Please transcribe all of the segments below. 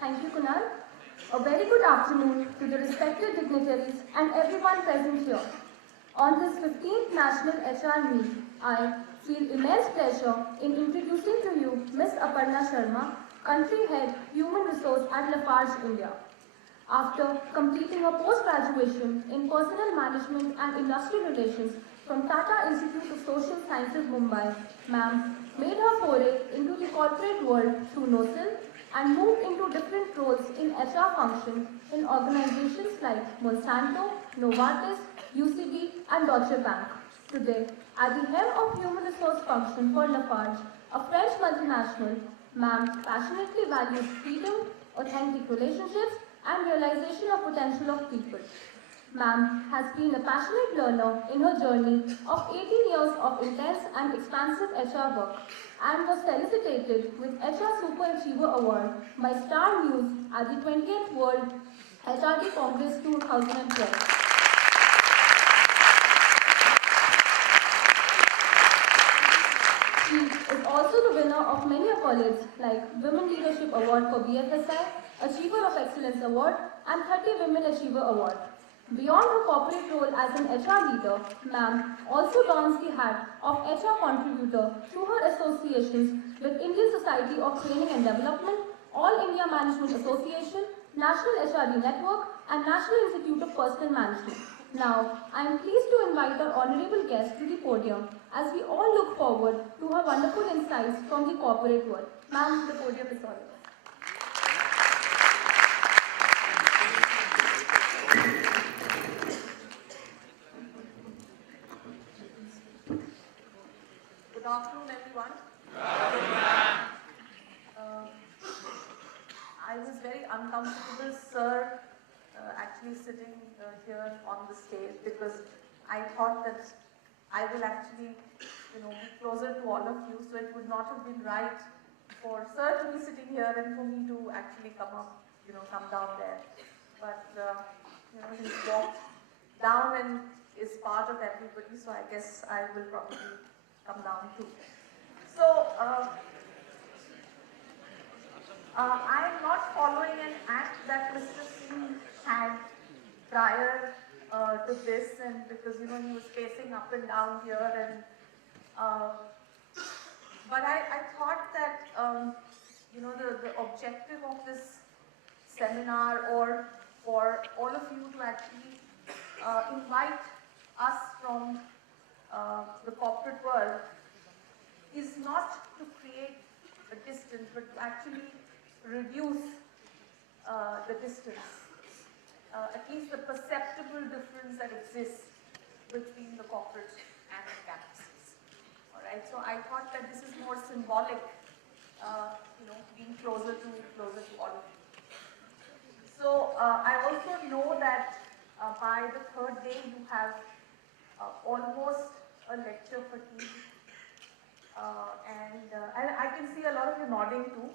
Thank you, Kunal. A very good afternoon to the respected dignitaries and everyone present here. On this 15th National HR Meet, I feel immense pleasure in introducing to you Ms. Aparna Sharma, Country Head Human Resource at Lafarge, India. After completing her post-graduation in Personnel Management and Industrial Relations from Tata Institute of Social Sciences, Mumbai, ma'am made her foray into the corporate world through NOSIL and moved into different roles in HR functions in organizations like Monsanto, Novartis, UCB, and Deutsche Bank. Today, at the helm of human resource function for Lafarge, a French multinational, ma'am passionately values freedom, authentic relationships, and realization of potential of people. Ma'am has been a passionate learner in her journey of 18 years of intense and expansive HR work and was felicitated with HR Super Achiever Award by Star News at the 20th World HRD Congress 2012. She is also the winner of many accolades like Women Leadership Award for BFSI, Achiever of Excellence Award, and 30 Women Achiever Award. Beyond her corporate role as an HR leader, ma'am also dons the hat of HR contributor through her associations with Indian Society of Training and Development, All India Management Association, National HRD Network, and National Institute of Personal Management. Now, I am pleased to invite our honorable guest to the podium as we all look forward to her wonderful insights from the corporate world. Ma'am, the podium is yours. Good afternoon, everyone. I was very uncomfortable, sir, actually sitting here on the stage because I thought that I will actually, be closer to all of you. So it would not have been right for sir to be sitting here and for me to actually come up, come down there. But he's walked down and is part of everybody. So I guess I will probably come down too. So. I am not following an act that Mr. Singh had prior to this, and because he was pacing up and down here, and but I thought that the objective of this seminar, or for all of you to actually invite us from the corporate world, is not to create a distance, but to actually reduce the distance, at least the perceptible difference that exists between the corporate and the campuses. All right, so I thought that this is more symbolic, being closer to all of you. So I also know that by the third day you have almost a lecture fatigue, and I can see a lot of you nodding too.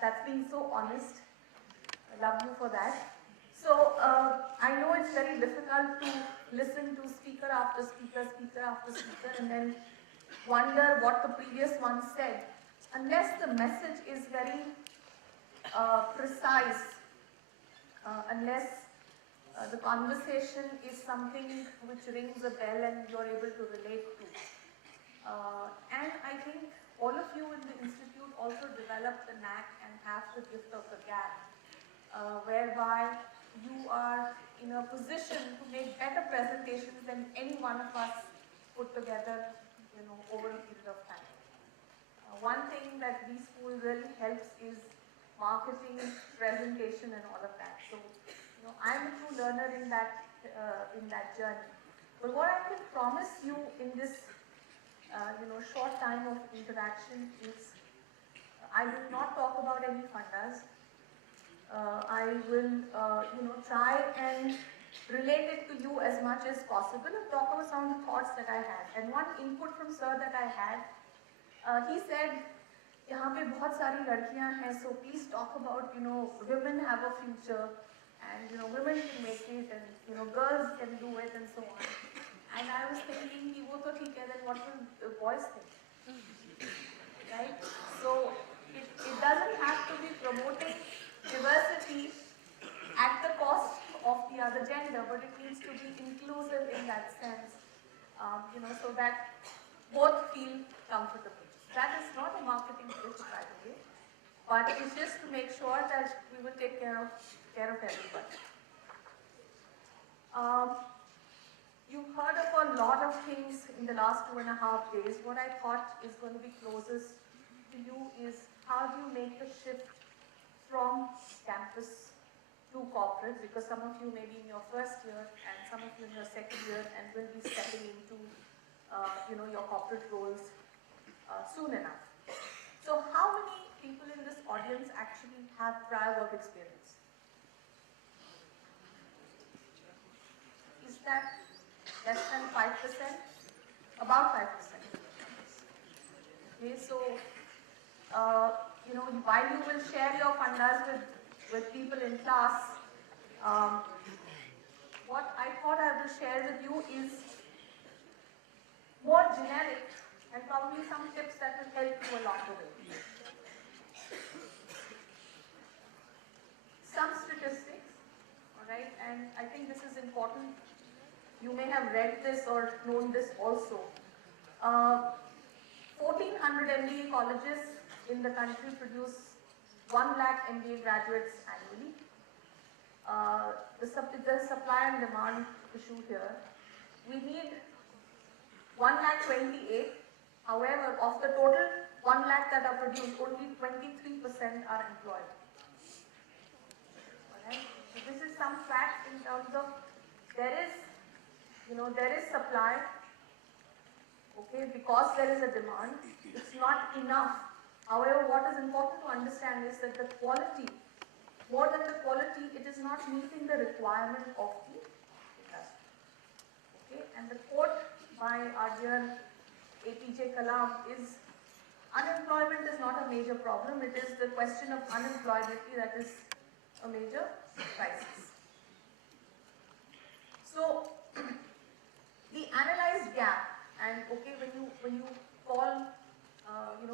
That's being so honest. I love you for that. So I know it's very difficult to listen to speaker after speaker, and then wonder what the previous one said, unless the message is very precise, unless the conversation is something which rings a bell and you're able to relate to. And I think all of you in the institute also developed the knack and have the gift of the gab, whereby you are in a position to make better presentations than any one of us put together, over a period of time. One thing that B School really helps is marketing, presentation, and all of that. So, I'm a true learner in that journey. But what I can promise you in this short time of interaction is I will not talk about any fundas. I will, try and relate it to you as much as possible and talk about some of the thoughts that I had. And one input from sir that I had, he said, यहाँ पे बहुत सारी लड़कियाँ हैं, so please talk about, women have a future, and women can make it, and girls can do it, and so on. And I was thinking, वो तो ठीक है, then what will the boys think? Right? So it doesn't have to be promoting diversity at the cost of the other gender, but it needs to be inclusive in that sense, so that both feel comfortable. That is not a marketing pitch, by the way, but it's just to make sure that we will take care of everybody. You've heard of a lot of things in the last 2.5 days. What I thought is going to be closest to you is how do you make the shift from campus to corporate, because some of you may be in your first year and some of you in your second year and will be stepping into your corporate roles soon enough. So how many people in this audience actually have prior work experience? Is that less than 5%? About 5%. Okay, so while you will share your fundas with people in class, what I thought I would share with you is more generic and probably some tips that will help you along the way. Some statistics, all right, and I think this is important. You may have read this or known this also. 1,400 MBA colleges in the country produce 1 lakh MBA graduates annually. The supply and demand issue here. We need 1,28,000. However, of the total 1 lakh that are produced, only 23% are employed. Alright? So this is some fact in terms of there is supply, okay, because there is a demand. It's not enough. However, what is important to understand is that the quality, more than the quality, it is not meeting the requirement of the industry. Okay, and the quote by our dear APJ Kalam is, unemployment is not a major problem, it is the question of unemployability that is a major crisis. So, the analyzed gap, and okay, when you call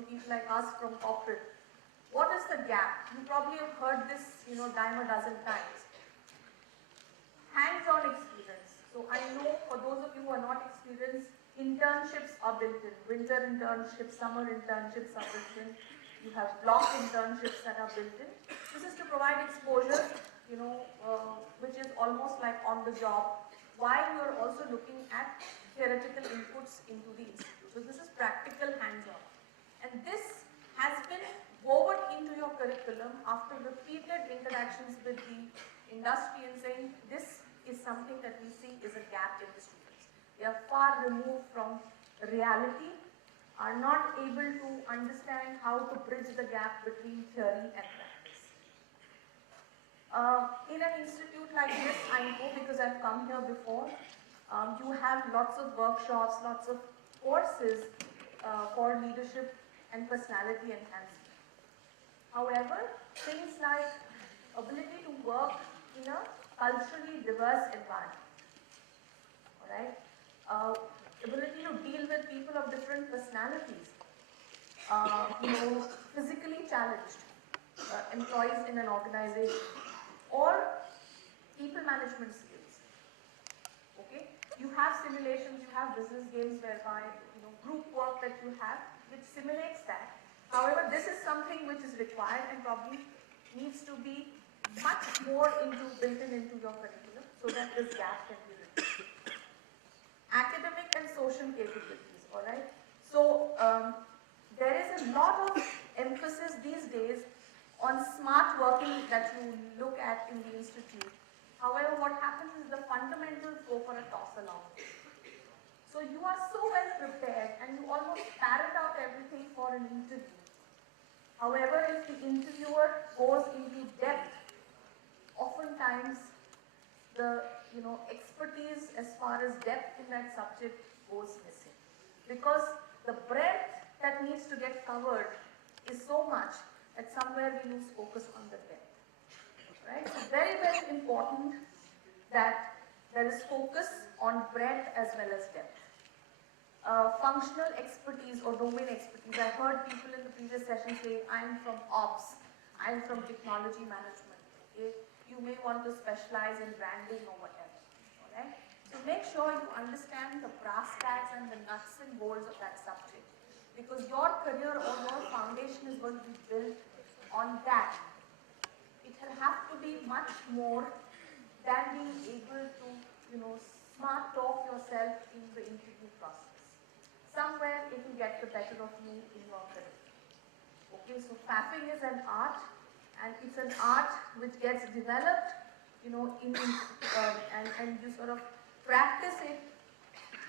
people like us from corporate, what is the gap? You probably have heard this dime a dozen times. Hands-on experience. So I know for those of you who are not experienced, internships are built in. Winter internships, summer internships are built in. You have block internships that are built in. This is to provide exposure, which is almost like on the job, while you are also looking at theoretical inputs into the institute. So this is practical hands-on. And this has been woven into your curriculum after repeated interactions with the industry and saying this is something that we see is a gap in the students. They are far removed from reality, are not able to understand how to bridge the gap between theory and practice. In an institute like this, I know because I've come here before, you have lots of workshops, lots of courses for leadership and personality enhancement. However, things like ability to work in a culturally diverse environment, all right? Ability to deal with people of different personalities, physically challenged employees in an organization, or people management skills. Okay, you have simulations, you have business games whereby group work that you have, which simulates that. However, this is something which is required and probably needs to be much more built into your curriculum so that this gap can be reduced. Academic and social capabilities, all right? So, there is a lot of emphasis these days on smart working that you look at in the institute. However, what happens is the fundamentals go for a toss along. So you are so well prepared and you almost parrot out everything for an interview. However, if the interviewer goes into depth, oftentimes the expertise as far as depth in that subject goes missing. Because the breadth that needs to get covered is so much that somewhere we lose focus on the depth. Right? So very, very important that there is focus on breadth as well as depth. Functional expertise or domain expertise. I heard people in the previous session say, I am from ops, I am from technology management. Okay, you may want to specialize in branding or whatever. All right. So make sure you understand the brass tacks and the nuts and bolts of that subject, because your career or your foundation is going to be built on that. It will have to be much more than being able to, smart talk yourself in the interview process. Somewhere it will get the better of you in your career. Okay, so faffing is an art, and it's an art which gets developed, and you sort of practice it,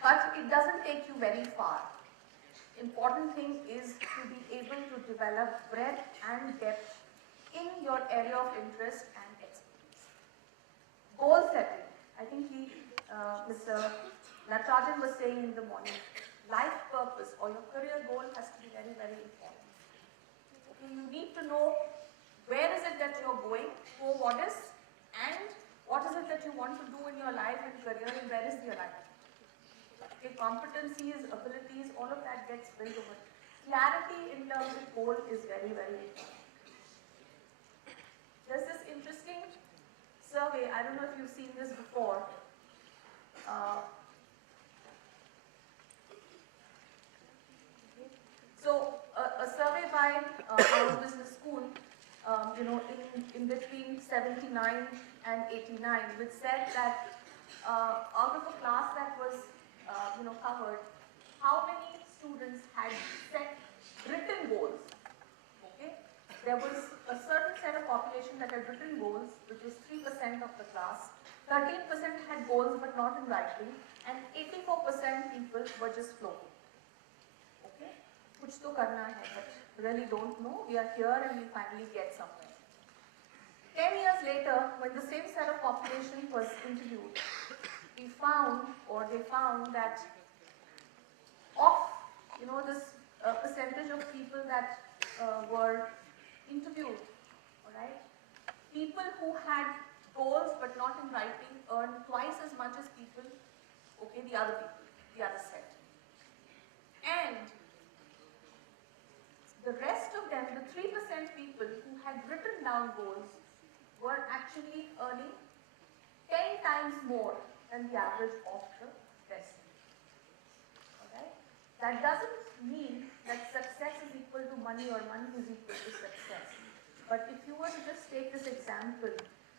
but it doesn't take you very far. Important thing is to be able to develop breadth and depth in your area of interest and expertise. Goal setting. I think Mr. Lafarge was saying in the morning, life purpose or your career goal has to be very, very important. Okay, you need to know where is it that you're going, for what is, and what is it that you want to do in your life and career, and where is your life. Okay, competencies, abilities, all of that gets built over. Clarity in terms of goal is very, very important. There's this interesting survey, I don't know if you've seen this before. A survey by our business school, in between 79 and 89, which said that out of a class that was, covered, how many students had set written goals. Okay, there was a certain set of population that had written goals, which was 3% of the class. 13% had goals but not in writing, and 84% people were just floating. Okay, kuch to karna hai, but really don't know. We are here and we finally get somewhere. 10 years later, when the same set of population was interviewed, they found that of this percentage of people that were interviewed, all right, people who had goals but not in writing earned twice as much as people, okay, the other set. And the rest of them, the 3% people who had written down goals, were actually earning 10 times more than the average of the rest. Alright? That doesn't mean that success is equal to money or money is equal to success. But if you were to just take this example,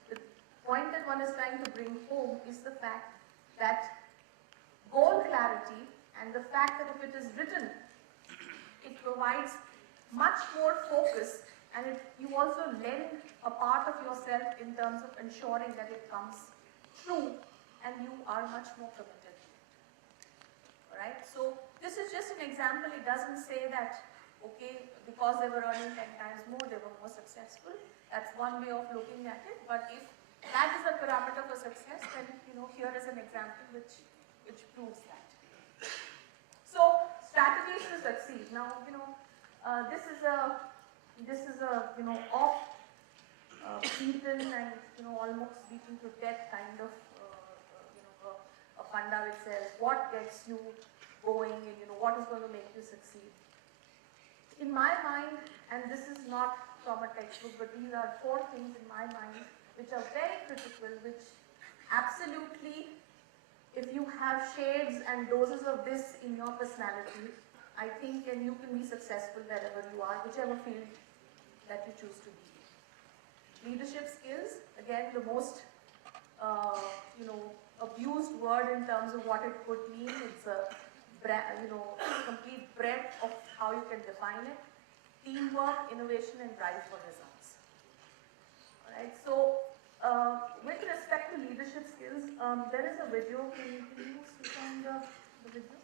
the point that one is trying to bring home is the fact that goal clarity and the fact that if it is written, it provides much more focus, and you also lend a part of yourself in terms of ensuring that it comes true and you are much more committed. Alright, so this is just an example. It doesn't say that, okay, because they were earning 10 times more, they were more successful. That's one way of looking at it, but if that is a parameter for success, then here is an example which proves that. So, strategies to succeed. Now, this is a off beaten and almost beaten to death kind of a funda which says what gets you going and what is going to make you succeed. In my mind, and this is not from a textbook, but these are 4 things in my mind which are very critical, which absolutely, if you have shades and doses of this in your personality, I think and you can be successful wherever you are, whichever field that you choose to be. Leadership skills, again, the most abused word in terms of what it could mean. It's a complete breadth of how you can define it. Teamwork, innovation, and drive for results. All right. So, with respect to leadership skills, there is a video. Can you switch on the video?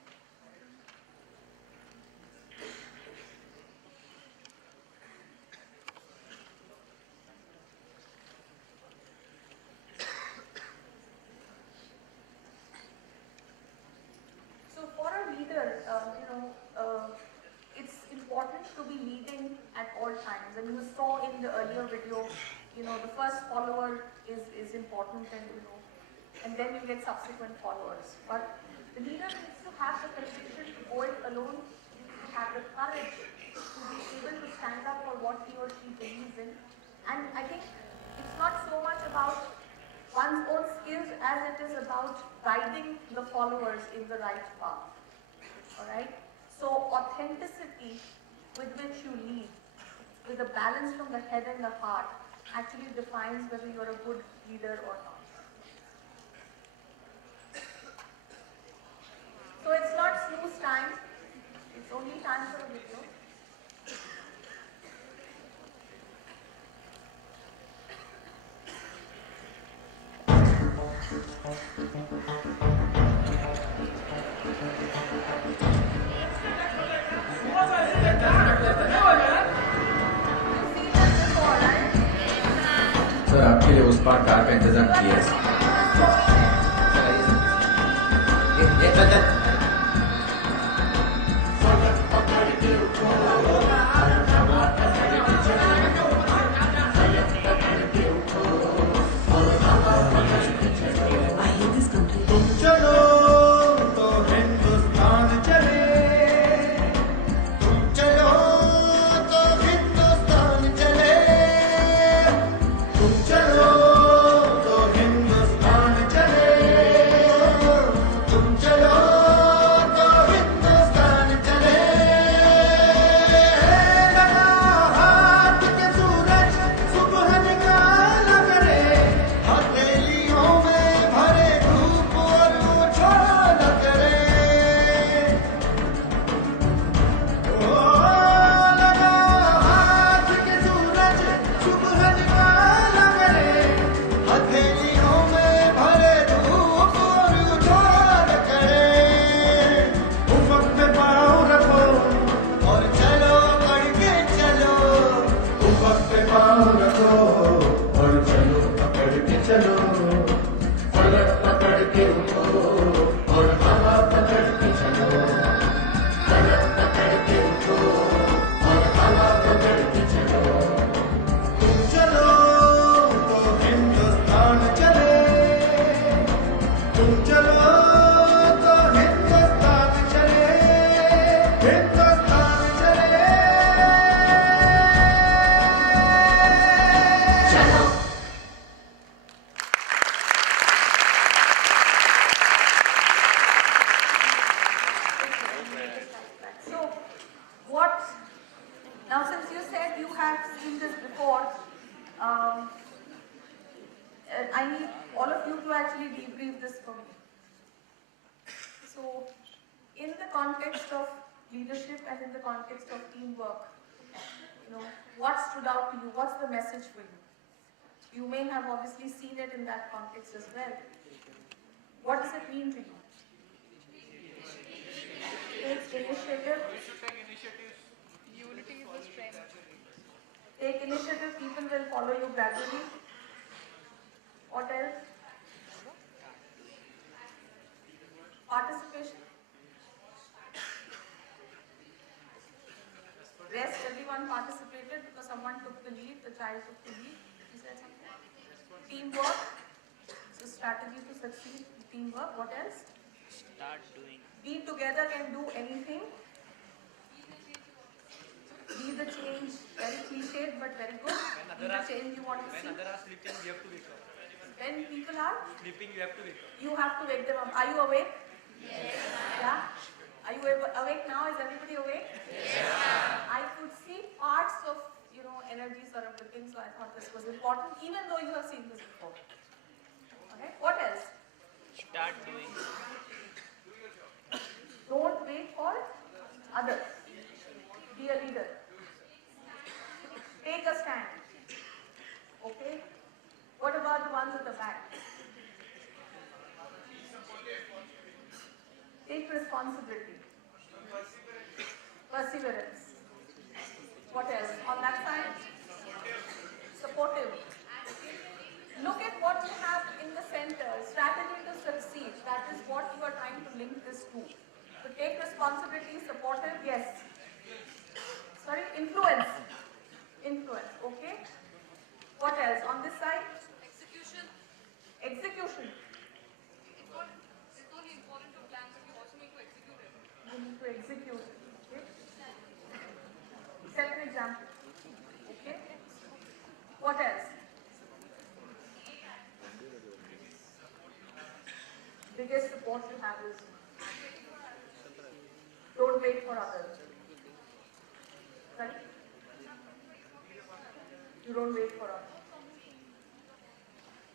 It's important to be leading at all times. And you saw in the earlier video, the first follower is important, and then you get subsequent followers. But the leader needs to have the conviction to go it alone, to have the courage to be able to stand up for what he or she believes in. And I think it's it's not so much about one's own skills as it is about guiding the followers in the right path. Alright? So authenticity with which you lead, with a balance from the head and the heart, actually defines whether you're a good leader or not. So it's not snooze time, it's only time for a video. Sir आपके लिए उस पार car का इंतजाम किया है I need all of you to actually debrief this for me. So, in the context of leadership and in the context of teamwork, what stood out to you? What's the message for you? You may have obviously seen it in that context as well. What does it mean to you? Take initiative. Unity is the strength. Take initiative, people will follow you gradually. What else? Participation. Rest, everyone participated because someone took the lead, the child took the lead. You said something? Teamwork. So strategy to succeed, teamwork. What else? Start doing. Be together can do anything. Be the change, very cliched but very good. Be the change you want to see. When others are sleeping, you have to wake up. When people are Sleeping, you have to wake up. you have to wake them up. Are you awake? Yes. Yeah? Are you awake now? Is everybody awake? Yes. I could see parts of, energy sort of dipping, so I thought this was important, even though you have seen this before. Okay? What else? Start doing. Don't wait for others. Be a leader. Take a stand. Okay? What about the ones at the back? Take responsibility. Perseverance. What else? On that side? Supportive. Look at what you have in the center. Strategy to succeed. That is what you are trying to link this to. So take responsibility, supportive, yes. Sorry, influence. Influence, okay. What else? On this side? Execution. Execution. It's only important to plan, but you also need to execute it. Sorry? You don't wait for a...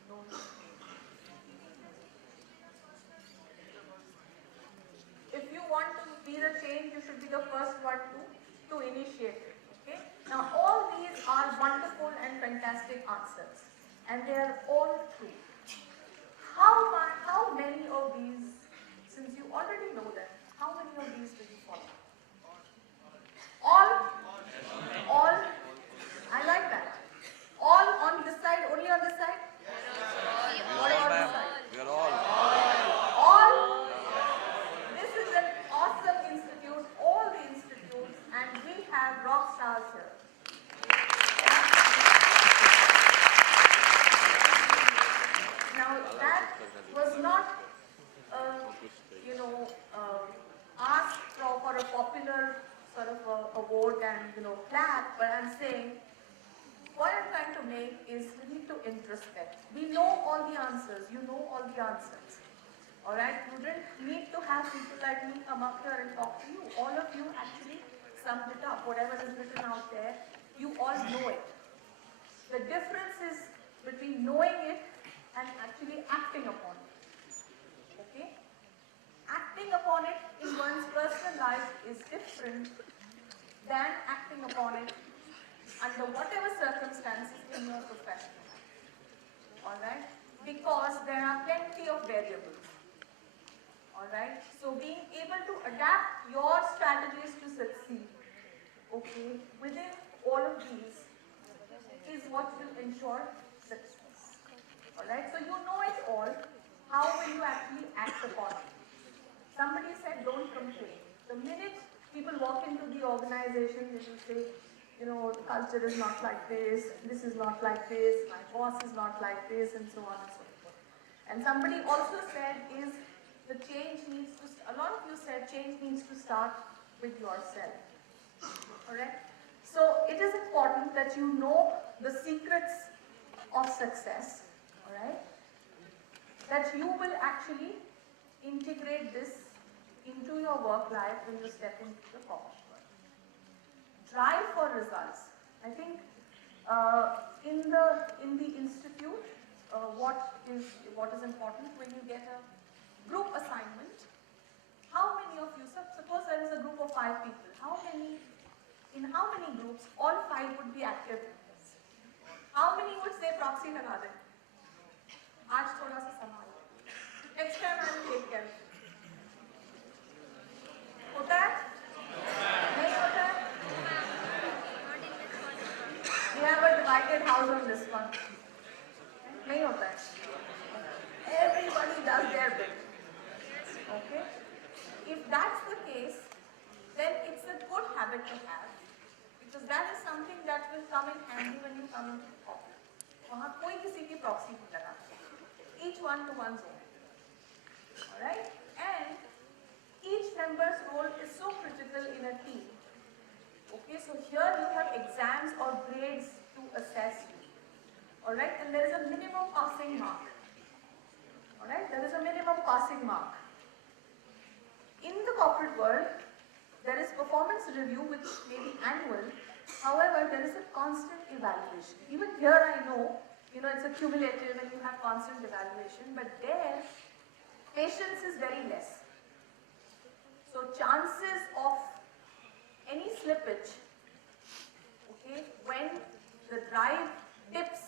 No. If you want to be the change, you should be the first one to initiate it. Okay? Now all these are wonderful and fantastic answers. And they are all true. How many of these, since you already know them, how many of these do you follow? All? All? I like that. All on this side, only on this side? What about this side? We are all. All? This is an awesome institute, all the institutes, and we have rock stars here. Now that was not, asked for a popular sort of a vote and clap, but I'm saying what I'm trying to make is we need to introspect. We know all the answers. You know all the answers. All right? You didn't need to have people like me come up here and talk to you. All of you actually summed it up. Whatever is written out there, you all know it. The difference is between knowing it and actually acting upon it. Okay? Acting upon it in one's personal life is different than acting upon it under whatever circumstances in your professional life. Alright? Because there are plenty of variables. Alright? So being able to adapt your strategies to succeed, okay, within all of these is what will ensure success. Alright? So you know it all. How will you actually act upon it? Somebody said don't complain. The minute people walk into the organization, they will say, the culture is not like this is not like this, my boss is not like this, and so on and so forth. And somebody also said a lot of you said change needs to start with yourself. Alright? So it is important that you know the secrets of success, alright? That you will actually integrate this into your work life when you step into the corporate world. Drive for results. I think in the institute, what is important when you get a group assignment, how many of you, suppose there is a group of 5 people, in how many groups all 5 would be active in this? How many would say proxy लगा दें? आज थोड़ा सा संभाल लो. Next time I will take care of it. होता है? नहीं होता है? We have a divided house on this one. नहीं होता है. Everybody does their bit. Okay? If that's the case, then it's a good habit to have, because that is something that will come in handy when you come into the office. वहाँ कोई किसी की proxy नहीं लगा. Each one to one's own. Alright? And each member's role is so critical in a team. Okay, so here you have exams or grades to assess you. Alright, and there is a minimum passing mark. Alright, there is a minimum passing mark. In the corporate world, there is performance review which may be annual. However, there is a constant evaluation. Even here I know, it's a cumulative and you have constant evaluation, but there, patience is very less. So chances of any slippage, okay, when the drive dips,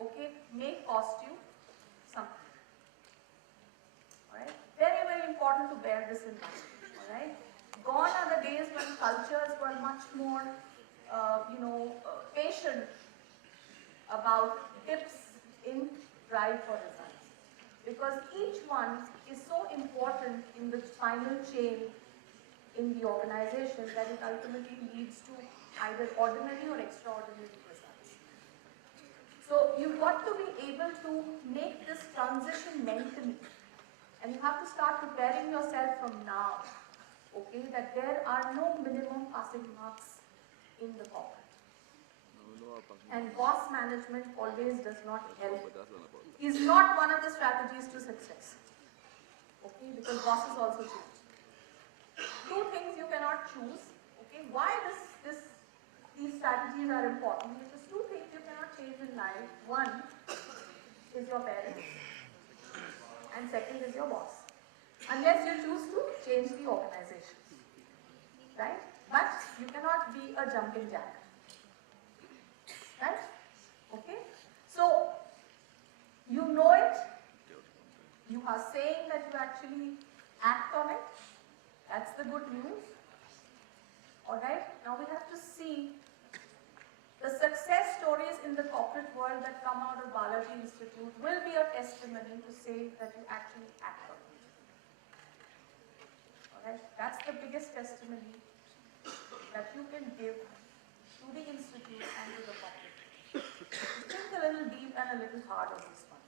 okay, may cost you something. Alright? Very, very important to bear this in mind. Alright? Gone are the days when cultures were much more, patient about dips in drive for results. Because each one is so important in the final chain in the organization that it ultimately leads to either ordinary or extraordinary results. So you've got to be able to make this transition mentally, and you have to start preparing yourself from now, okay, that there are no minimum passing marks in the corporate. And boss management always does not help. Is not one of the strategies to success. Okay, because bosses also choose. 2 things you cannot choose. Okay, why this these strategies are important. There's two things you cannot change in life. One is your parents, and second is your boss. Unless you choose to change the organization, right? But you cannot be a jumping jack, right? Okay? So, you know it, you are saying that you actually act on it. That's the good news. Alright, now we have to see the success stories in the corporate world that come out of Balaji Institute will be a testimony to say that you actually act on it. Alright, that's the biggest testimony that you can give to the institute and to the public. Think a little deep and a little hard on this one.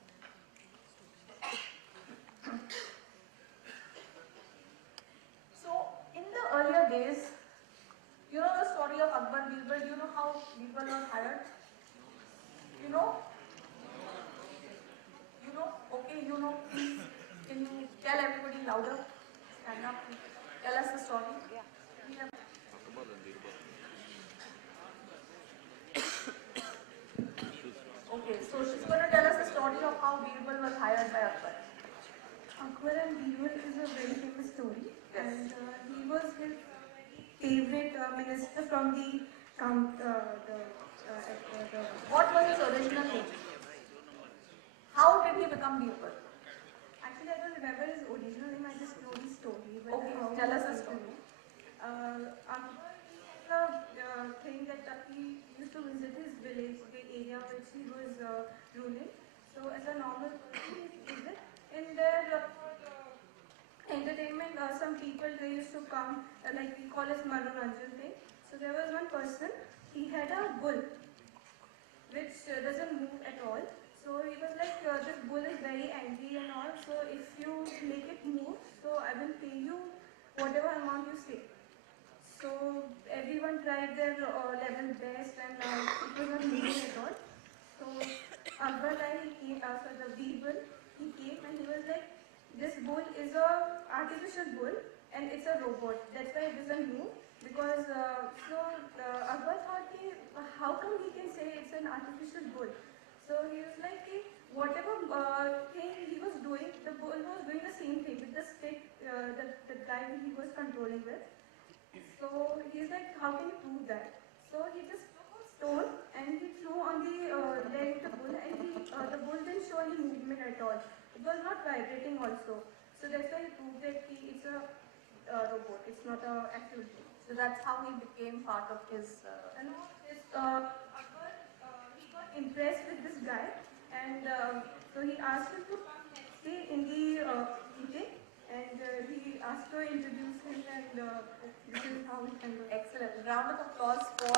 So, in the earlier days, you know the story of Akbar Birbal? You know how Birbal was hired? You know? You know? Okay, you know. Please, can you tell everybody louder? Stand up. Tell us the story. Yeah. Okay, so she's going to tell us the story of how Birbal was hired by Akbar. Akbar and Birbal is a very famous story, Yes. and he was his favorite minister from the What was his original name? How did he become Birbal? Actually, I don't remember his original name. I just know the story. But Okay, how tell he us the came to story. know. Akbar thing that he used to visit his village, the area which he was ruling. So as a normal person, he visit. In their entertainment, some people they used to come, like we call it Manoranjan thing. So there was one person, he had a bull which doesn't move at all. So he was like, this bull is very angry and all, so if you make it move, so I will pay you whatever amount you say. So everyone tried their level best and it was not moving at all. So Akbar he came, so the Birbal, he came and he was like, this bull is a artificial bull and it's a robot. That's why it doesn't move. Because Akbar thought, how come he can say it's an artificial bull? So he was like, whatever thing he was doing, the bull was doing the same thing with the stick, the guy he was controlling with. So he's like, how can you prove that? So he just took a stone and he threw on the leg of the bull, and the bull didn't show any movement at all. It was not vibrating also. So that's why he proved that it's a robot. It's not an actual bull. So that's how he became part of his. Akbar, he got impressed with this guy, and so he asked him to come next day in the meeting, and he asked to introduce him, and this is how he can do it. Excellent. Round of applause for.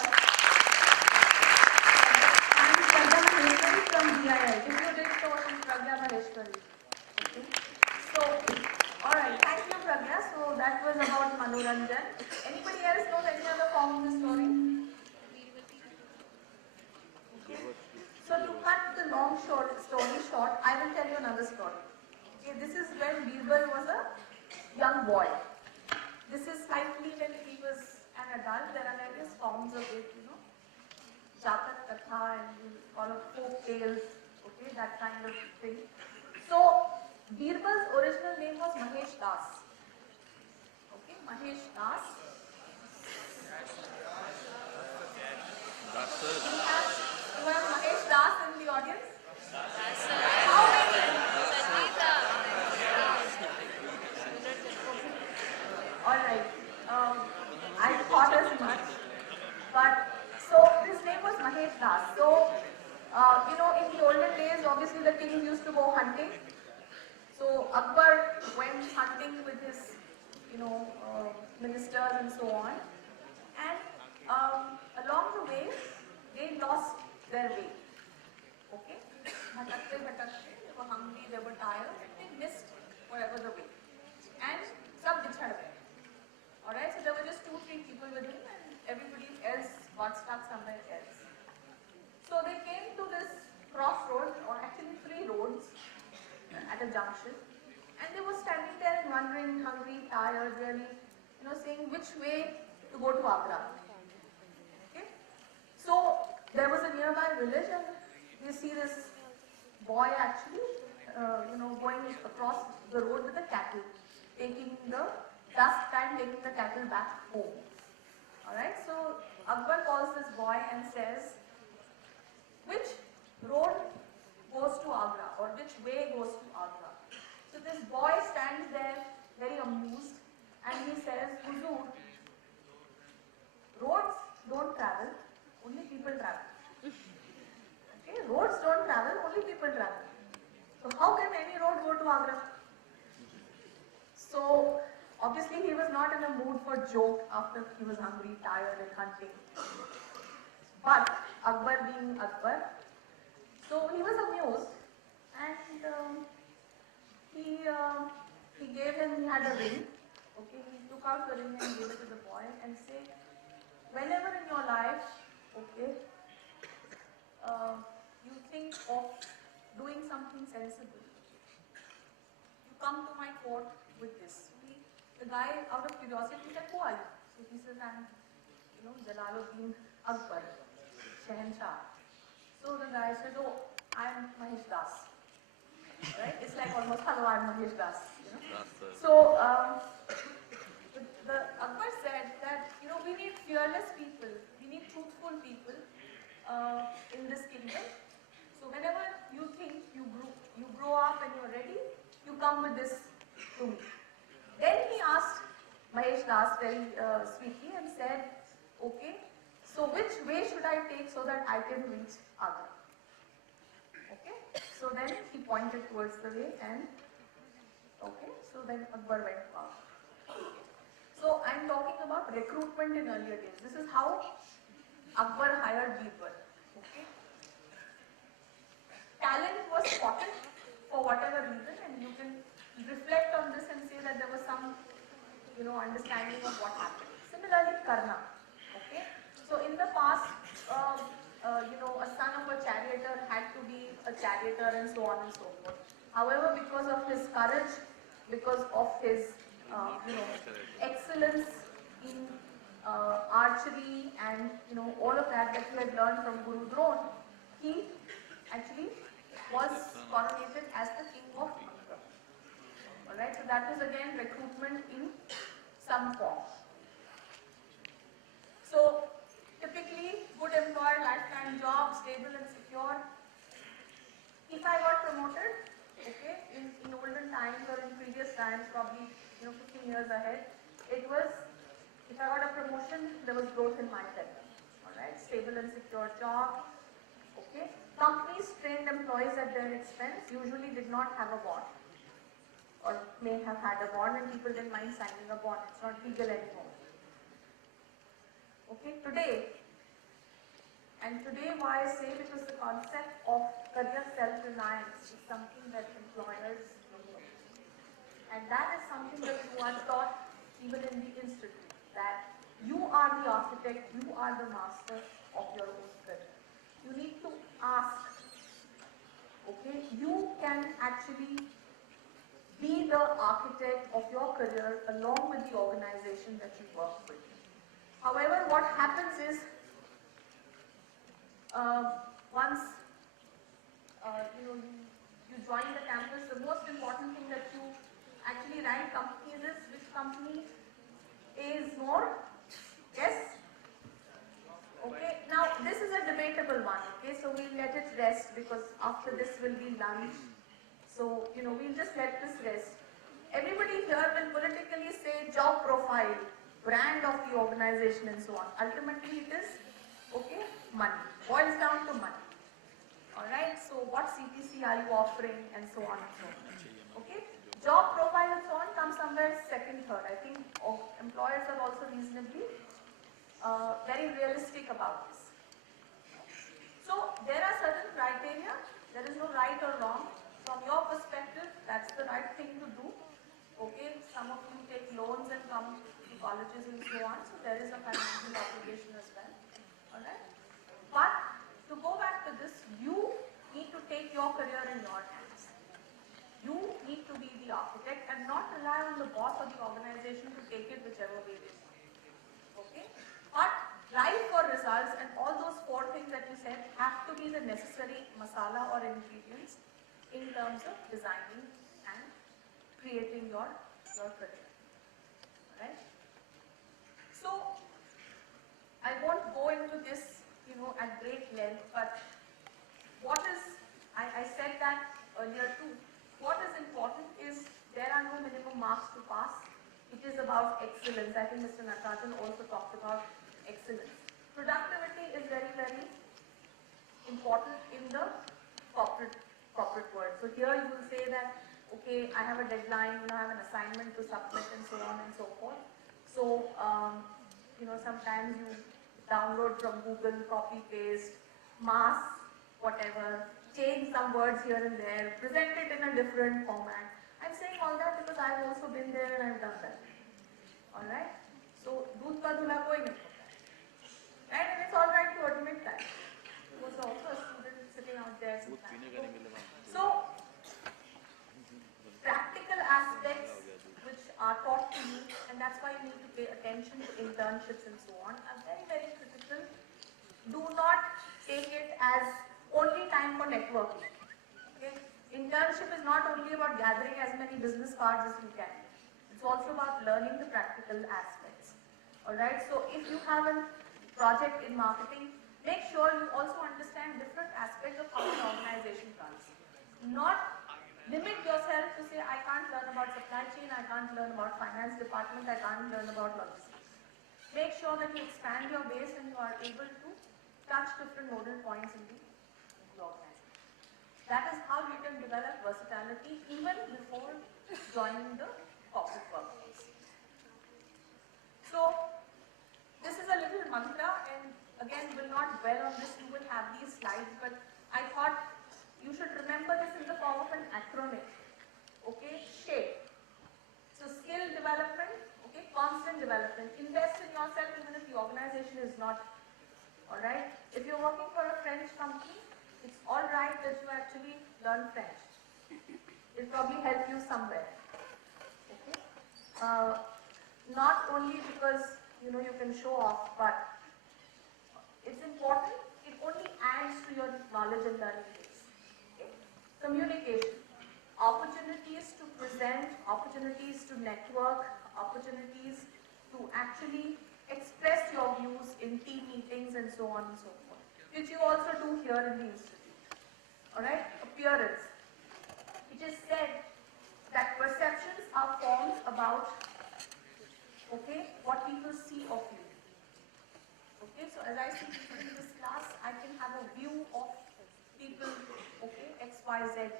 I'm Pragya Maheshwari from BII. If you did so, it's Pragya Maheshwari. Okay. So, alright, thank you Pragya. So that was about Manoranjan. Anybody else knows any other form of the story? Okay. So to cut the long story short, I will tell you another story. Okay, this is when Birbal was a young boy. This is slightly when he was an adult. There are various forms of it, you know. Jatak Katha and all of folk tales, okay, that kind of thing. So, Birbal's original name was Mahesh Das. Okay, Mahesh Das. You have Mahesh Das in the audience? How many? Alright, I thought as much. But, so his name was Mahesh Das. So, you know, in the olden days, obviously the kings used to go hunting. So Akbar went hunting with his, you know, ministers and so on. And along the way, they lost their way. Okay? Bhatakte, they were hungry, they were tired, and they missed whatever the way. And sab bichhad gaye. Alright, so there were just 2-3 people with him, and everybody else got stuck somewhere else. So they came to this crossroads, or actually 3 roads at a junction, and they were standing there and wondering, hungry, tired, really, you know, saying which way to go to Agra. Okay? nearby village and they see this boy actually, going across the road with the cattle, taking the dusk time, taking the cattle back home. Alright, so Akbar calls this boy and says, which road goes to Agra or which way goes to Agra? So this boy stands there very amused and he says, Huzur, roads don't travel, only people travel. Okay, roads don't travel, only people travel. So how can any road go to Agra? So obviously he was not in a mood for joke after he was hungry, tired and hunting. But Akbar being Akbar, so he was amused and he gave him, he had a ring. Okay, he took out the ring and gave it to the boy and said, whenever in your life, okay, you think of doing something sensible, you come to my court with this. The guy, out of curiosity, said, who are you? So he says, I'm, Jalaluddin Akbar, Shahenshah. So the guy said, oh, I'm Mahesh Das. Right? It's like almost, hello, I'm Mahesh Das. So the Akbar said that, we need fearless people, we need truthful people in this kingdom. So whenever you think you grow up and you're ready, you come with this to me. Then he asked Mahesh Das very sweetly and said, okay, so which way should I take so that I can reach Agra? Okay, so then he pointed towards the way and, okay, so then Akbar went to Agra. So I'm talking about recruitment in earlier days. This is how Akbar hired Birbal. Okay. Talent was spotted for whatever reason, and you can reflect on this and say that there was some, understanding of what happened. Similarly, Karna. Okay. So in the past, a son of a charioteer had to be a charioteer and so on and so forth. However, because of his courage, because of his excellence in archery and all of that he had learned from Guru Drone, he actually was coronated as the king of Agra. Alright, so that was again recruitment in some form. So typically good employer, lifetime job, stable and secure. If I got promoted, okay, in olden times or in previous times, probably 15 years ahead, it was, if I got a promotion, there was growth in my career. Alright, stable and secure job. Okay. Companies trained employees at their expense, usually did not have a bond. Or may have had a bond and people didn't mind signing a bond. It's not legal anymore. Okay, today why I say, because the concept of career self-reliance is something that employers know. And that is something that you are taught even in the institute, that you are the architect, you are the master of your own career. You need to ask, okay, you can actually be the architect of your career along with the organization that you work with. However, what happens is, once you join the campus, the most important thing that you actually rank companies is which company pays more. Yes? Okay, now this is a debatable one, okay, so we'll let it rest because after this will be lunch. So, we'll just let this rest. Everybody here will politically say job profile, brand of the organization and so on. Ultimately it is, okay, money. Boils down to money. Alright, so what CPC are you offering and so on and so on. Okay, job profile and so on comes somewhere second, third. I think employers are also reasonably very realistic about this. So there are certain criteria. There is no right or wrong. From your perspective, that's the right thing to do. Okay, some of you take loans and come to colleges and so on, so there is a financial obligation as well. Alright? But to go back to this, you need to take your career in your hands. You need to be the architect and not rely on the boss or the organization to take it whichever way they want. Okay? But drive for results and all those four things that you said have to be be the necessary masala or ingredients in terms of designing and creating your project. Right? So I won't go into this, at great length, but what is, I said that earlier too, what is important is there are no minimum marks to pass. It is about excellence. I think Mr. Natarajan also talked about excellence. Productivity is very, very important in the corporate world. So here you will say that, okay, I have a deadline, I have an assignment to submit and so on and so forth. So, sometimes you download from Google, copy, paste, mass, whatever, change some words here and there, present it in a different format. I'm saying all that because I've also been there and I've done that. Alright? So, doodh ka dhula koi nahi hota hai. Right? And it's alright to admit that. He was also a student sitting out there sometimes. So, practical aspects which are taught to you, and that's why you need to pay attention to internships and so on, are very, very critical. Do not take it as only time for networking. Okay? Internship is not only about gathering as many business cards as you can. It's also about learning the practical aspects. Alright, so if you have a project in marketing, make sure you also understand different aspects of how an organization runs. Not limit yourself to say, I can't learn about supply chain, I can't learn about finance department, I can't learn about logistics. Make sure that you expand your base and you are able to touch different nodal points in the organization. That is how you can develop versatility even before joining the corporate workforce. So, this is a little mantra, and again, will not dwell on this, you will have these slides, but I thought you should remember this in the form of an acronym. Okay, SHAPE. So skill development, okay, constant development. Invest in yourself even if the organization is not. Alright? If you're working for a French company, it's alright that you actually learn French. It'll probably help you somewhere. Okay? Not only because you can show off, but it's important, it only adds to your knowledge and learning base. Okay? Communication. Opportunities to present, opportunities to network, opportunities to actually express your views in team meetings and so on and so forth, which you also do here in the institute. Alright? Appearance. It is said that perceptions are formed about, okay, what people see of you. Okay, so as I see people in this class, I can have a view of people, okay, X, Y, Z.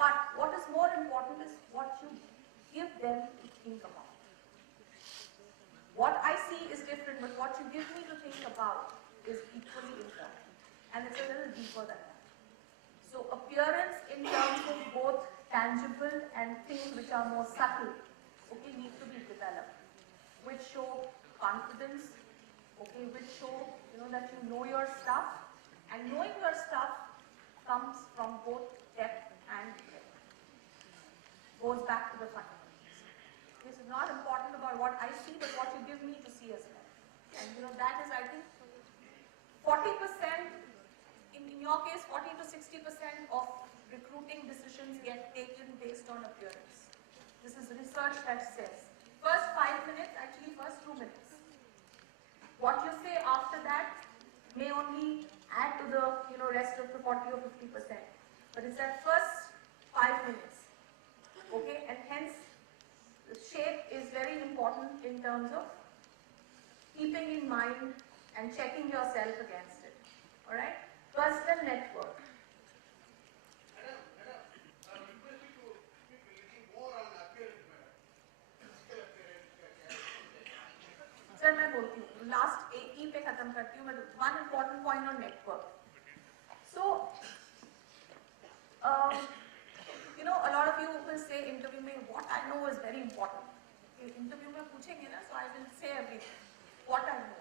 But what is more important is what you give them to think about. What I see is different, but what you give me to think about is equally important. And it's a little deeper than that. So appearance in terms of both tangible and things which are more subtle, okay, need to be developed, which show confidence, okay, which show, that you know your stuff, and knowing your stuff comes from both depth and breadth. Goes back to the fundamentals. This is not important about what I see, but what you give me to see as well. And that is, I think, 40%, in your case, 40 to 60% of recruiting decisions get taken based on appearance. This is research that says. First 5 minutes, actually first 2 minutes. What you say after that may only add to the rest of the 40 or 50%. But it's that first 5 minutes. Okay, and hence the shape is very important in terms of keeping in mind and checking yourself against it. Alright? Personal network. Sir, मैं बोलती हूँ last E पे खत्म करती हूँ मैं one important point on network. So, a lot of you will say interview में what I know is very important. Interview में पूछेंगे ना, so I will say everything. What I know.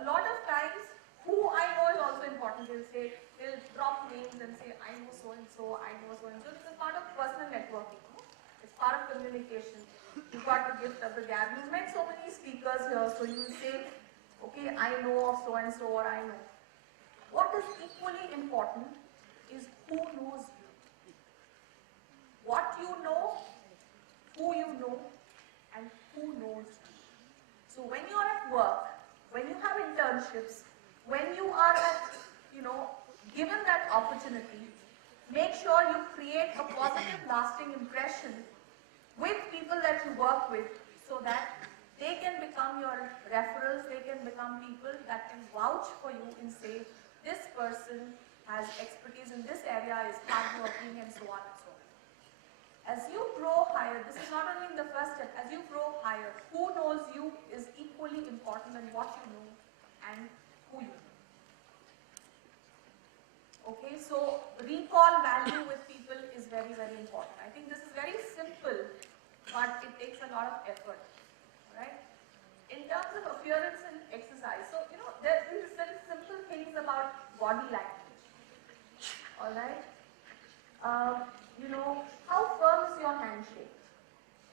A lot of times, who I know is also important. They'll drop names and say I know so and so, I know so and so. This is part of personal networking. It's part of communication. You got the gift of the gab. You've met so many speakers here, so you will say, okay, I know of so and so, or I know. What is equally important is who knows you. What you know, who you know, and who knows you. So when you are at work, when you have internships, when you are at, given that opportunity, make sure you create a positive, lasting impression with people that you work with so that they can become your referrals, they can become people that can vouch for you and say, this person has expertise in this area, is hardworking, and so on and so on. As you grow higher, this is not only the first step, as you grow higher, who knows you is equally important than what you know and who you know. Okay, so recall value with people is very, very important. I think this is very simple, but it takes a lot of effort, right? In terms of appearance and exercise, so, there are these very simple things about body language, all right? How firm is your handshake?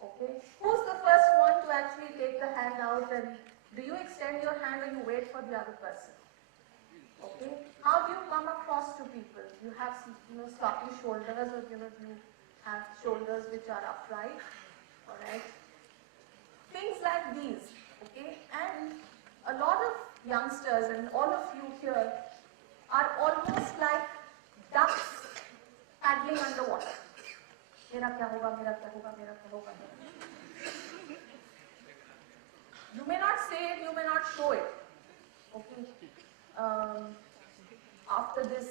Okay, who's the first one to actually take the hand out, and do you extend your hand or you wait for the other person? Okay, how do you come across to people? You have sloppy shoulders, or you have shoulders which are upright, all right? Things like these, okay? And a lot of youngsters and all of you here are almost like ducks paddling underwater. Mera kya hoga, mera kya hoga, mera kya hoga, mera kya. You may not say it, you may not show it. Okay. After this,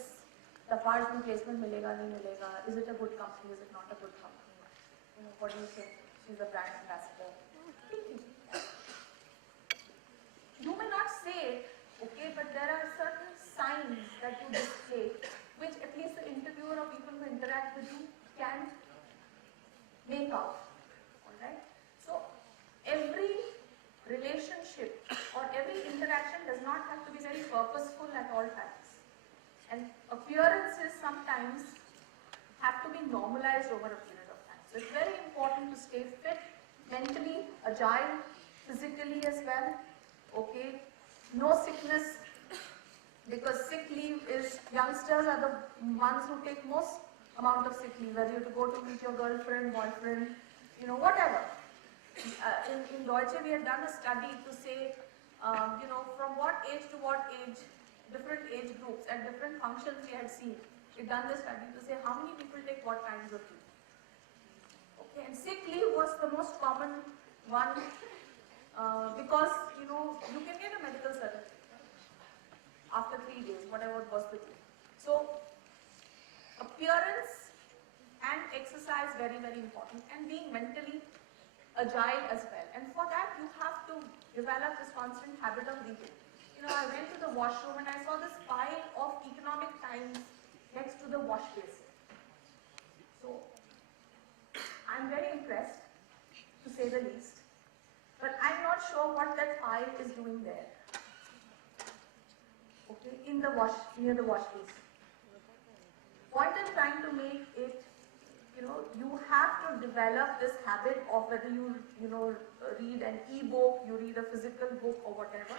Lafarge में placement मिलेगा नहीं मिलेगा? Is it a good company? Is it not a good company? What do you think? She's a brand ambassador. You may not say it, okay, but there are certain signs that you display, which at least the interviewer or people who interact with you can make out. All right. So every relationship or every interaction does not have to be very purposeful at all times. And appearances sometimes have to be normalized over a period of time. So it's very important to stay fit, mentally, agile, physically as well. Okay, no sickness, because sick leave is, youngsters are the ones who take most amount of sick leave, whether you have to go to meet your girlfriend, boyfriend, whatever. In Deutsche, we had done a study to say, from what age to what age, different age groups and different functions we had seen. We had done the study to say how many people take what kinds of leave. Okay, and sick leave was the most common one because, you can get a medical certificate after 3 days, whatever was the date. So, appearance and exercise very, very important, and being mentally agile as well. And for that, you have to develop this constant habit of reading. I went to the washroom and I saw this pile of economic times next to the wash basin. So, I'm very impressed, to say the least, but I'm not sure what that pile is doing there. Okay, near the wash basin. Point I'm trying to make it, you have to develop this habit of whether you read an e-book, you read a physical book or whatever.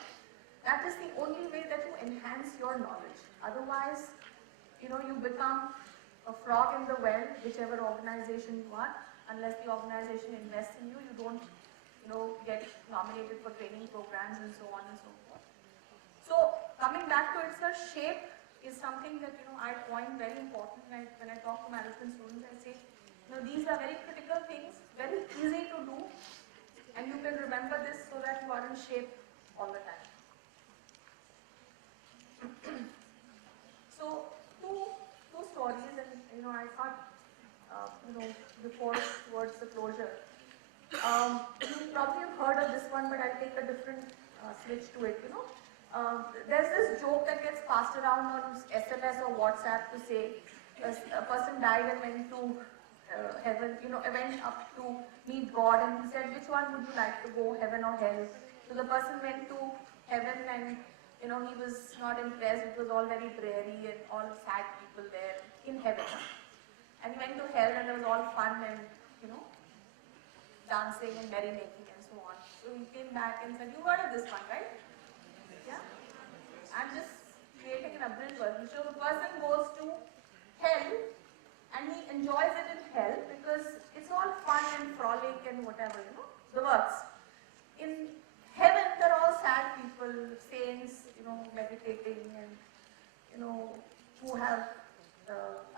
That is the only way that you enhance your knowledge. Otherwise, you become a frog in the well, whichever organization you are. Unless the organization invests in you, you don't, get nominated for training programs and so on and so forth. So, coming back to it, sir, shape is something that, I find very important. When I talk to management students, I say, these are very critical things, very easy to do, and you can remember this so that you are in shape all the time. So, two stories, and, I thought, before towards the closure. You probably have heard of this one, but I'll take a different switch to it, There's this joke that gets passed around on SMS or WhatsApp to say a person died and went to heaven, went up to meet God, and he said, which one would you like to go, heaven or hell? So the person went to heaven and, he was not impressed. It was all very dreary and all sad people there in heaven. And he went to hell and it was all fun and, dancing and merrymaking and so on. So he came back and said, you heard of this one, right? Yeah? I'm just creating an abridged version. enjoys it in hell because it's all fun and frolic and whatever, the works. In heaven, they're all sad people, saints, meditating and, who have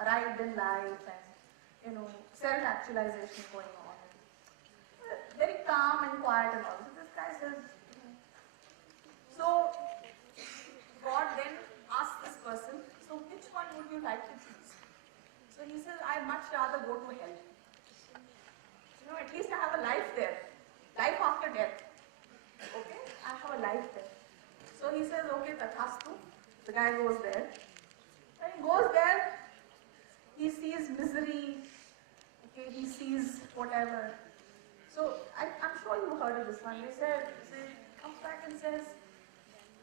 arrived in life and, self-actualization going on. Very calm and quiet and all. So this guy says, so God then asked this person, so which one would you like to choose? So he says, I'd much rather go to hell. At least I have a life there. Life after death. Okay? I have a life there. So he says, okay, Tathastu. The guy goes there. When he goes there, he sees misery. Okay, he sees whatever. So I'm sure you heard of this one. They comes back and says,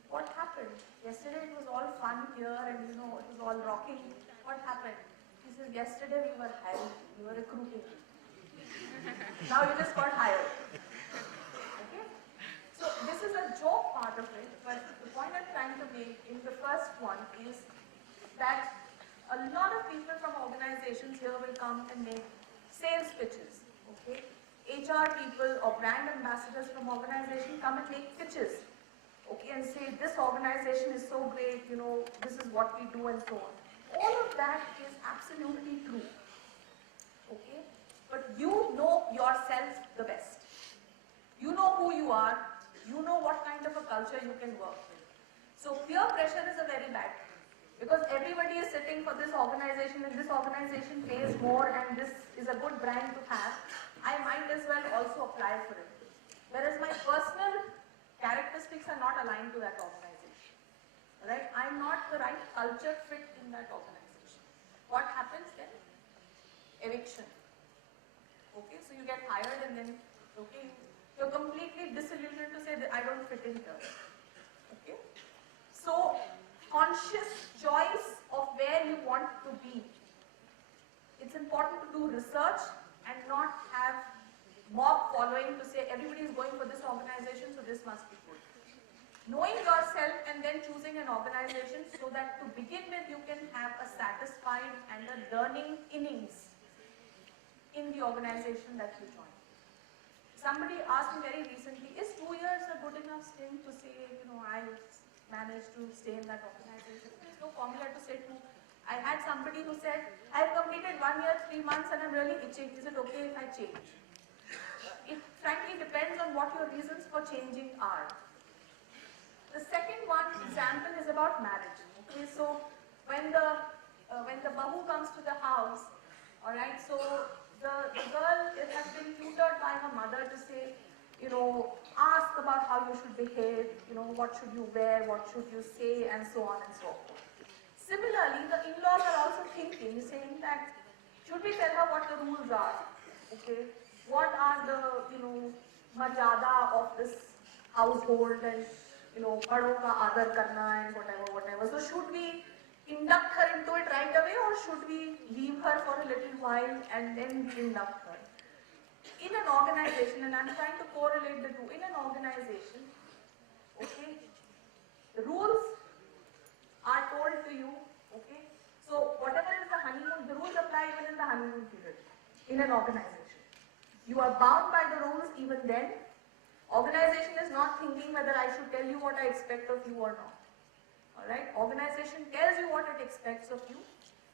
what happened? Yesterday it was all fun here and it was all rocking. What happened? He says, yesterday we were hiring, we were recruiting. Now you just got hired. Okay? So this is a joke part of it, but the point I'm trying to make in the first one is that a lot of people from organizations here will come and make sales pitches. Okay? HR people or brand ambassadors from organizations come and make pitches. Okay, and say this organization is so great, this is what we do and so on. All of that is absolutely true. Okay, but you know yourself the best. You know who you are, you know what kind of a culture you can work with. So peer pressure is a very bad thing because everybody is sitting for this organization and this organization pays more and this is a good brand to have. I might as well also apply for it. Whereas my personal characteristics are not aligned to that organization. Right? I'm not the right culture fit in that organization. What happens then? Eviction. Okay, so you get hired and then, okay, you're completely disillusioned to say that I don't fit in here. Okay? So, conscious choice of where you want to be. It's important to do research and not have mob following to say everybody is going for this organization, so this must be good. Knowing yourself and then choosing an organization so that to begin with you can have a satisfied and a learning innings in the organization that you join. Somebody asked me very recently, is 2 years a good enough stint to say, I managed to stay in that organization? There's no formula to say 2. I had somebody who said, I've completed 1 year, 3 months and I'm really itching. Is it okay if I change? It frankly depends on what your reasons for changing are. The second one example is about marriage. Okay, so when the bahu comes to the house, all right, so the girl has been tutored by her mother to say, ask about how you should behave, what should you wear, what should you say, and so on and so forth. Similarly, the in-laws are also thinking, saying that, should we tell her what the rules are? Okay, what are the, marjada of this household and, bado ka aadar karna and whatever. So should we induct her into it right away or should we leave her for a little while and then induct her? In an organization, and I'm trying to correlate the two, in an organization, okay, the rules are told to you, okay, so whatever is the honeymoon, the rules apply even in the honeymoon period, in an organization. You are bound by the rules even then. Organization is not thinking whether I should tell you what I expect of you or not. Alright, organization tells you what it expects of you.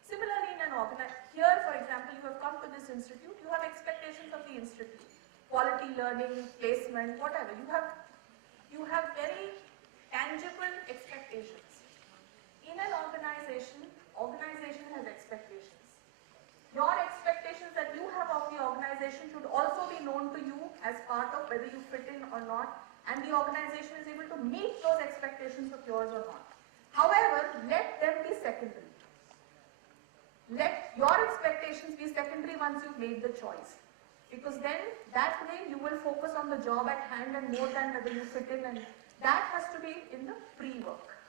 Similarly, in an organization, here for example, you have come to this institute, you have expectations of the institute. Quality learning, placement, whatever. You have very tangible expectations. In an organization has expectations. Your expectations that you have of the organization should also be known to you as part of whether you fit in or not, and the organization is able to meet those expectations of yours or not. However, let them be secondary. Let your expectations be secondary once you've made the choice. Because then, that way, you will focus on the job at hand and more than whether you fit in, and that has to be in the pre-work.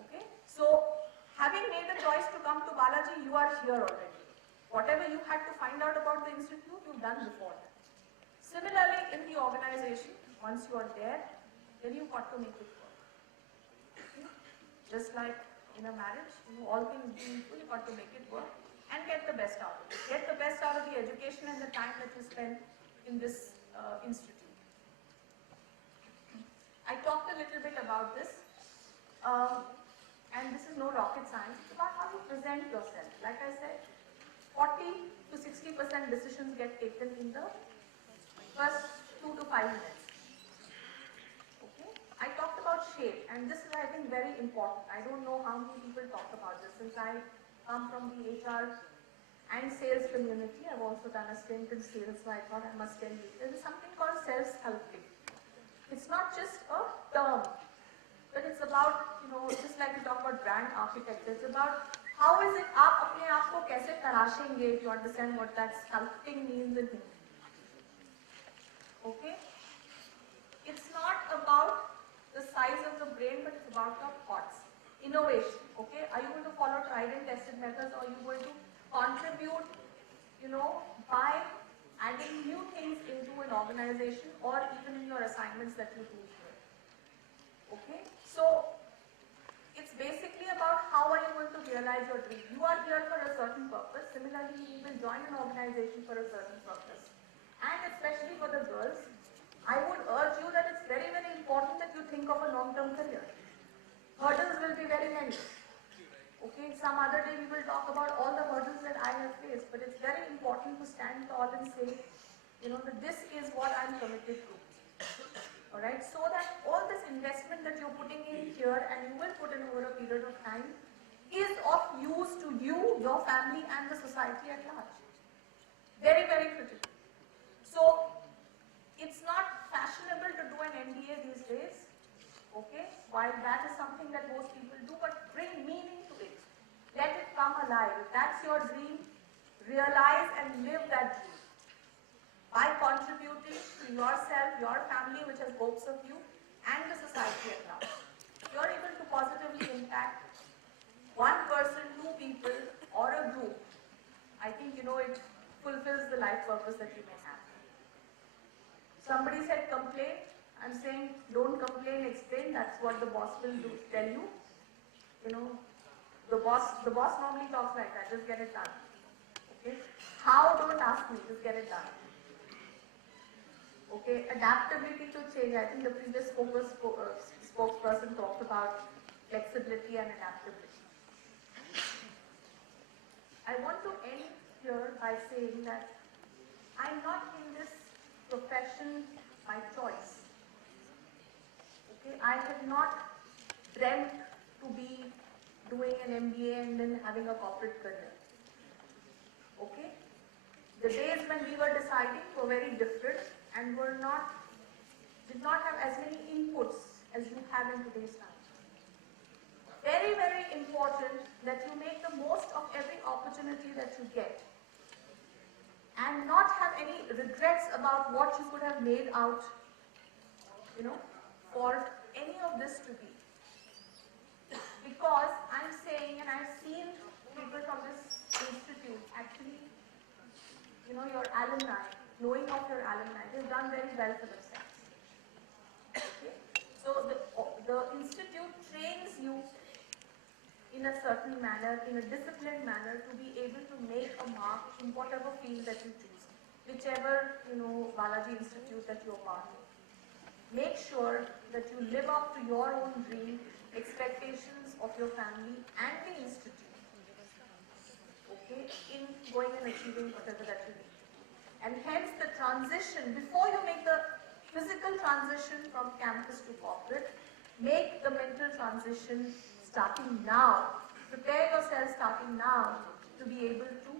Okay? So, having made the choice to come to Balaji, you are here already. Whatever you had to find out about the institute, you've done before that. Similarly, in the organization, once you are there, then you've got to make it work. Okay? Just like in a marriage, all things being equal, you've got to make it work. and get the best out of it. Get the best out of the education and the time that you spend in this institute. I talked a little bit about this, and this is no rocket science. It's about how you present yourself. Like I said, 40 to 60% decisions get taken in the first 2 to 5 minutes. Okay? I talked about shape, and this is, I think, very important. I don't know how many people talk about this. Since I come from the HR and sales community, I've also done a stint in sales, so I thought I must tell you. There is something called self-sculpting. It's not just a term, but it's about, just like we talk about brand architecture, it's about how is it आप अपने आप को कैसे तराशेंगे, if you understand what that sculpting means in Hindi. Okay? It's not about the size of the brain, but it's about your thoughts. Innovation. Okay? Are you going to follow tried and tested methods, or are you going to contribute, by adding new things into an organization or even in your assignments that you do here? Okay? So, it's basically about how are you going to realize your dream. You are here for a certain purpose. Similarly, you will join an organization for a certain purpose. And especially for the girls, I would urge you that it's very, very important that you think of a long-term career. Hurdles will be very many. Okay, some other day we will talk about all the hurdles that I have faced, but it's very important to stand tall and say, that this is what I'm committed to. Alright, so that all this investment that you're putting in here and you will put in over a period of time is of use to you, your family and the society at large. Very, very critical. So, it's not fashionable to do an MBA these days, okay, while that is something that most people do, but bring meaning to it. Let it come alive. If that's your dream, realize and live that dream. By contributing to yourself, your family, which has hopes of you, and the society at large. You're able to positively impact one person, two people, or a group. I think, it fulfills the life purpose that you may have. Somebody said complain. I'm saying don't complain, explain. That's what the boss will tell you. The boss normally talks like that. Just get it done. Okay? How? Don't ask me. Just get it done. Okay, adaptability to change. I think the previous spokesperson talked about flexibility and adaptability. I want to end here by saying that I'm not in this profession by choice. Okay, I have not dreamt to be doing an MBA and then having a corporate career. Okay? The days when we were deciding were very different and did not have as many inputs as you have in today's time. Very, very important that you make the most of every opportunity that you get and not have any regrets about what you could have made out, for any of this to be. Because I'm saying, and I've seen people from this institute actually, your alumni, knowing of your alumni, they've done very well for themselves. Okay? So the institute trains you in a certain manner, in a disciplined manner, to be able to make a mark in whatever field that you choose, whichever, Balaji Institute that you're part of. Make sure that you live up to your own dream, expectations of your family and the institute, okay, in going and achieving whatever that you need. And hence the transition, before you make the physical transition from campus to corporate, make the mental transition starting now. Prepare yourself starting now to be able to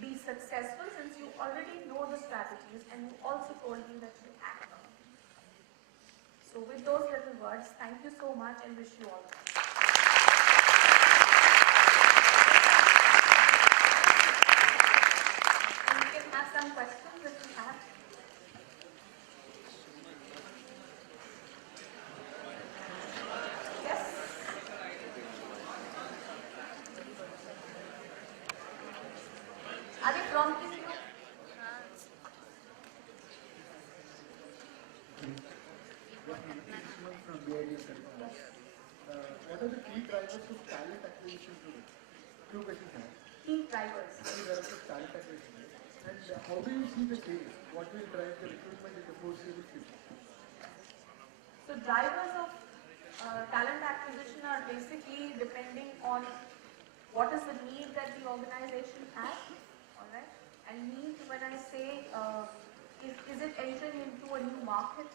be successful, since you already know the strategies and you also told me that you act on it. So with those little words, thank you so much and wish you all the best. And we can have some questions if you have. Yes? Are they prompting you? From BID What are the key drivers of talent acquisition today? Two questions. key drivers. There is a talent acquisition. And how do you see the change? What will drive the recruitment in the foreseeable future? So drivers of talent acquisition are basically depending on what is the need that the organization has, all right? And need, when I say, is it entering into a new market?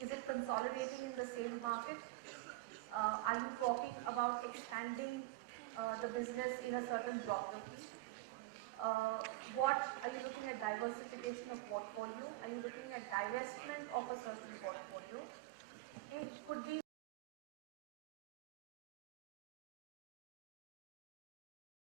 Is it consolidating in the same market? Are you talking about expanding the business in a certain geography? What are you looking at? Diversification of portfolio? Are you looking at divestment of a certain portfolio? It could be